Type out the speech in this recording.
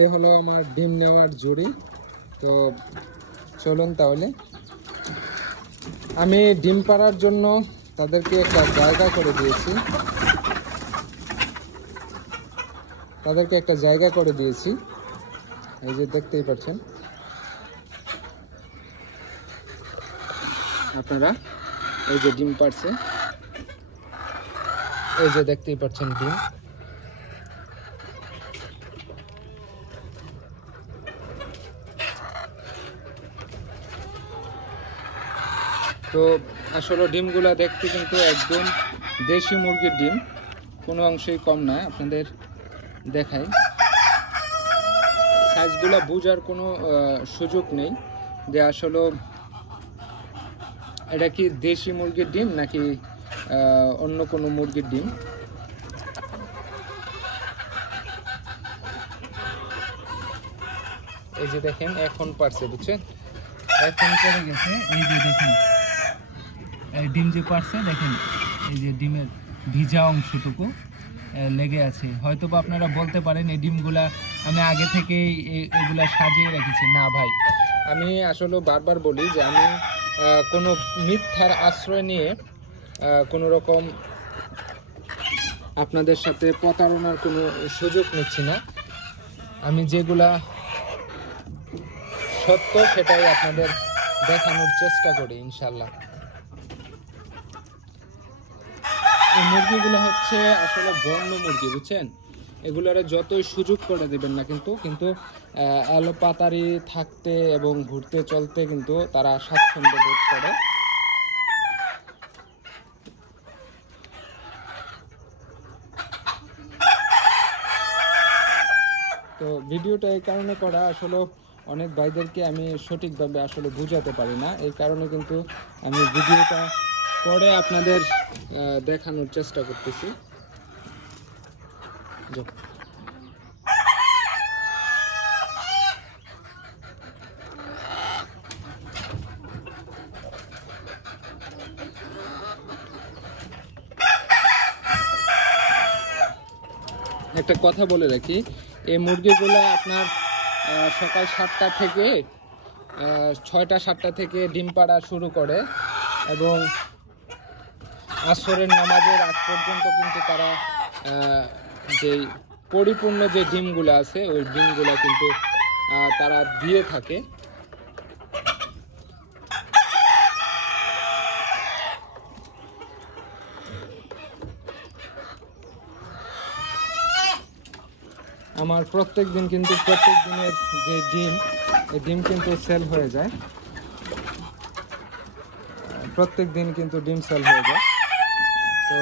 এ হলো আমার ডিম নেওয়ার জুড়ি। তো চলুন তাহলে। আমি ডিম পাড়ার জন্য তাদেরকে একটা জায়গা করে দিয়েছি। এই যে দেখতেই পাচ্ছেন আপনারা, এই যে ডিম পাড়ছে, এই যে দেখতেই পাচ্ছেন ডিম। তো আসলে ডিমগুলা দেখতে কিন্তু একদম দেশি মুরগির ডিম, কোনো অংশেই কম নয়। আপনাদের দেখাই, সাইজগুলো বোঝার কোনো সুযোগ নেই যে আসলে এটা কি দেশি মুরগির ডিম নাকি অন্য কোনো মুরগির ডিম। এই যে দেখেন এখন পারছে, বুঝছেন, এখন পড়ে গেছে। এই যে দেখেন এই ডিম যে পারছে, দেখেন এই যে ডিমের ভিজা অংশটুকু লেগে আছে। হয়তো বা আপনারা বলতে পারেন এই ডিমগুলা আমি আগে থেকেই এগুলা সাজিয়ে রেখেছি। না ভাই, আমি আসলে বারবার বলি যে আমি কোনো মিথ্যার আশ্রয় নিয়ে কোনো রকম আপনাদের সাথে প্রতারণার কোনো সুযোগ নিচ্ছি না। আমি যেগুলা সত্য সেটাই আপনাদের দেখানোর চেষ্টা করি ইনশাল্লাহ। এই মুরগিগুলো হচ্ছে আসলে বন্য মুরগি, বুঝছেন। এগুলোরে যতই সুযোগ করে দেবেন না কিন্তু কিন্তু এলোপাতাড়ি থাকতে এবং ঘুরতে চলতে কিন্তু তারা স্বাচ্ছন্দ্য বোধ করে। তো ভিডিওটা এই কারণে করা, আসলে অনেক ভাইদেরকে আমি সঠিকভাবে আসলে বুঝাতে পারি না, এই কারণে কিন্তু আমি ভিডিওটা করে আপনাদের দেখানোর চেষ্টা করতেছি। একটা কথা বলে রাখি, এই মুরগিগুলো আপনার সকাল 7টা থেকে 6টা-7টা থেকে ডিম পাড়া শুরু করে এবং আসরের নামাজের আগ পর্যন্ত কিন্তু তারা যেই পরিপূর্ণ যে ডিমগুলো আছে ওই ডিমগুলো কিন্তু তারা দিয়ে থাকে। আমার প্রত্যেক দিনের যে ডিম, এই ডিম কিন্তু সেল হয়ে যায়, প্রত্যেক দিন কিন্তু ডিম সেল হয়ে যায়। তো